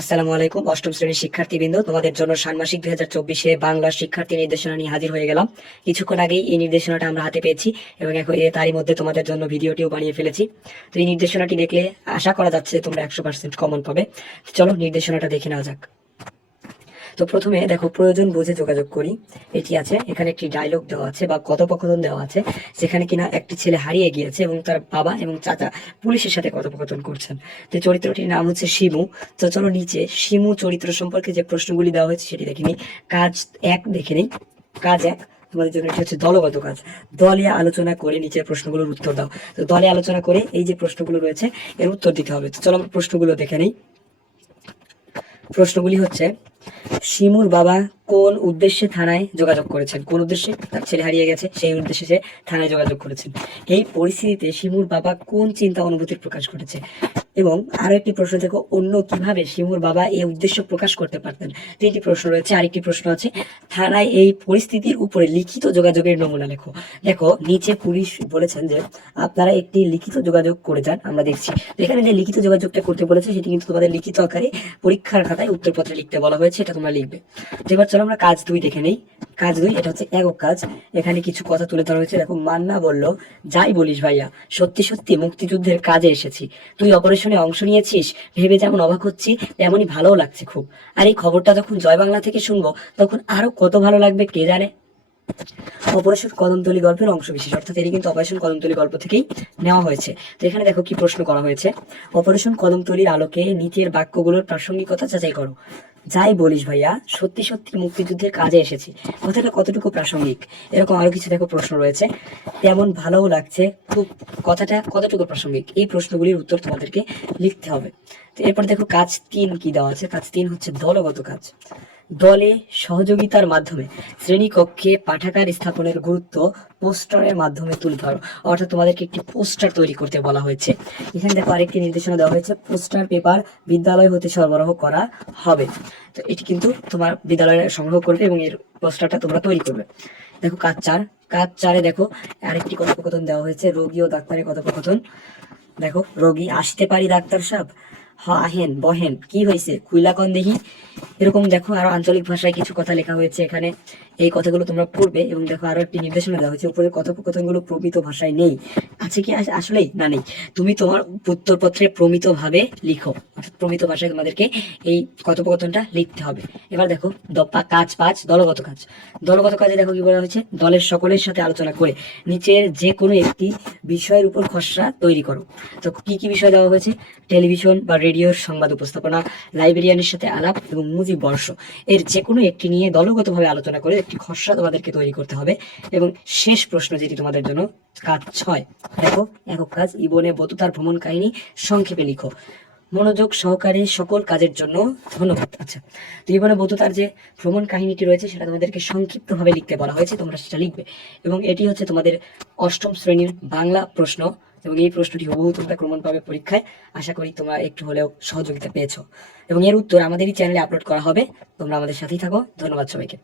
আসসালামু আলাইকুম। অষ্টম শ্রেণীর শিক্ষার্থীবৃন্দ, তোমাদের জন্য ষান্মাসিক 2024 বাংলা শিক্ষার্থী নির্দেশনা নিয়ে হাজির হয়ে গেলাম। কিছুক্ষণ আগেই এই নির্দেশনাটা আমরা হাতে পেয়েছি এবং এখন তারই মধ্যে তোমাদের জন্য ভিডিওটিও বানিয়ে ফেলেছি। তো এই নির্দেশনাটি দেখলে আশা করা যাচ্ছে তোমরা 100% কমন পাবে। চলো নির্দেশনাটা দেখে নেওয়া যাক। তো প্রথমে দেখো, প্রয়োজন বুঝে যোগাযোগ করি। এটি আছে, এখানে একটি ডায়লগ দেওয়া আছে বা কথোপকথন দেওয়া আছে, যেখানে কিনা একটি ছেলে হারিয়ে গিয়েছে এবং তার বাবা এবং চাচা পুলিশের সাথে কথোপকথন করছেন। তো চরিত্রটির নাম হচ্ছে শিমু। তো চলো নিচে শিমু চরিত্র সম্পর্কে যে প্রশ্নগুলি দেওয়া হয়েছে সেটি দেখে নিই। কাজ 1 দেখে নিই। কাজ 1 তোমাদের জন্য এটি হচ্ছে দলগত কাজ। দলে আলোচনা করে নিচের প্রশ্নগুলোর উত্তর দাও। তো দলে আলোচনা করে এই যে প্রশ্নগুলো রয়েছে এর উত্তর দিতে হবে। তো চলো আমরা প্রশ্নগুলো দেখে নিই। প্রশ্নগুলি হচ্ছে, শিমুর বাবা কোন উদ্দেশ্যে থানায় যোগাযোগ করেছেন? কোন উদ্দেশ্যে? তার ছেলে হারিয়ে গেছে, সেই উদ্দেশ্যে সে থানায় যোগাযোগ করেছেন। এই পরিস্থিতিতে শিমুর বাবা কোন চিন্তা অনুভূতির প্রকাশ করেছে? এবং আরো একটি প্রশ্ন দেখো, অন্য কিভাবে শিমুর বাবা এই উদ্দেশ্য প্রকাশ করতে পারতেন? তিনটি প্রশ্ন রয়েছে। আরেকটি প্রশ্ন আছে, থানায় এই পরিস্থিতির উপরে লিখিত যোগাযোগের নমুনা লেখো। দেখো নিচে পুলিশ বলেছেন যে আপনারা একটি লিখিত যোগাযোগ করে যান, আমরা দেখছি। তো এখানে যে লিখিত যোগাযোগটা করতে বলেছে সেটি কিন্তু তোমাদের লিখিত আকারে পরীক্ষার খাতায় উত্তরপত্রে লিখতে বলা হয়েছে, এটা তোমরা লিখবে। তো এবার চলো আমরা কাজ 2 দেখে নেই। কাজ 2 এটা হচ্ছে একক কাজ। এখানে কিছু কথা তুলে ধরা হয়েছে। দেখো, মান্না বলল, যাই বলিস ভাইয়া, সত্যি সত্যি মুক্তিযুদ্ধের কাজে এসেছি। তুই অপারেশনে অংশ নিয়েছিস ভেবে যেমন অবাক হচ্ছি, তেমনই ভালোও লাগছে খুব। আর এই খবরটা যখন জয় বাংলা থেকে শুনবো তখন আরো কত ভালো লাগবে কে জানে। অপারেশন কদমতলী গল্পের অংশ বিশেষ, অর্থাৎ এটি কিন্তু অপারেশন কদমতলী গল্প থেকেই নেওয়া হয়েছে। তো এখানে দেখো কি প্রশ্ন করা হয়েছে। অপারেশন কদমতলীর আলোকে নিচের বাক্যগুলোর প্রাসঙ্গিকতা যাচাই করো। যাই বলিস ভাইয়া, সত্যি সত্যি মুক্তিযুদ্ধের কাজে এসেছি, কথাটা কতটুকু প্রাসঙ্গিক। এরকম আরো কিছু দেখো প্রশ্ন রয়েছে। তেমন ভালোও লাগছে খুব, কথাটা কতটুকু প্রাসঙ্গিক। এই প্রশ্নগুলির উত্তর তোমাদেরকে লিখতে হবে। তো এরপর দেখো কাজ 3 কি দেওয়া আছে। কাজ 3 হচ্ছে দলগত কাজ। দলে সহযোগিতার মাধ্যমে শ্রেণীকক্ষে পাঠাগার স্থাপনের গুরুত্ব পোস্টারের মাধ্যমে তুলে ধরো। অর্থাৎ তোমাদেরকে একটি পোস্টার তৈরি করতে বলা হয়েছে। এখানে দেখো আরেকটি নির্দেশনা দেওয়া হয়েছে, পোস্টার পেপার বিদ্যালয় হতে সরবরাহ করা হবে। তো এটি কিন্তু তোমার বিদ্যালয়ে সংগ্রহ করবে এবং এর পোস্টারটা তোমরা তৈরি করবে। দেখো কাজ 4। কাজ 4-এ দেখো আরেকটি কথোপকথন দেওয়া হয়েছে, রোগী ও ডাক্তারের কথোপকথন। দেখো, রোগী, আসতে পারি ডাক্তার সাহেব? আহেন বহেন, কি হয়েছে খুইলা কন দেখি। এরকম দেখো আরো আঞ্চলিক ভাষায় কিছু কথা লেখা হয়েছে এখানে। এই কথাগুলো তোমরা পড়বে। এবং দেখো আরো একটি নির্দেশনা দেওয়া হয়েছে, উপরের কথোপকথনগুলো প্রমিত ভাষায় নেই। আছে কি? আসলেই না, নেই। তুমি তোমার উত্তরপত্রে প্রমিত ভাবে লিখো, অর্থাৎ প্রমিত ভাষায় তোমাদেরকে এই কথোপকথনটা লিখতে হবে। এবার দেখো কাজ 5 দলগত কাজ। দলগত কাজে দেখো কি বলা হয়েছে, দলের সকলের সাথে আলোচনা করে নিচের যে কোনো একটি বিষয়ের উপর খসড়া তৈরি করো। তো কি কি বিষয় দেওয়া হয়েছে? টেলিভিশন বা রেডিওর সংবাদ উপস্থাপনা, লাইব্রেরিয়ানের সাথে আলাপ এবং মুজিব বর্ষ, এর যে কোনো একটি নিয়ে দলগতভাবে আলোচনা করে একটি খসড়া তোমাদেরকে তৈরি করতে হবে। এবং শেষ প্রশ্ন যেটি তোমাদের জন্য, কাজ 6। দেখো, একক কাজ, ইবনে বতুতার ভ্রমণ কাহিনী সংক্ষেপে লিখো। মনোযোগ সহকারে সকল কাজের জন্য ধন্যবাদ। আচ্ছা, তো ইবনে বতুতার যে ভ্রমণ কাহিনীটি রয়েছে সেটা তোমাদেরকে সংক্ষিপ্তভাবে লিখতে বলা হয়েছে, তোমরা সেটা লিখবে। এবং এটি হচ্ছে তোমাদের অষ্টম শ্রেণীর বাংলা প্রশ্ন এবং এই প্রশ্নটি হুবহু তোমরা প্রমাণ পাবে পরীক্ষায়। আশা করি তোমরা একটু হলেও সহযোগিতা পেয়েছো এবং এর উত্তর আমাদেরই চ্যানেলে আপলোড করা হবে। তোমরা আমাদের সাথেই থাকো। ধন্যবাদ সবাইকে।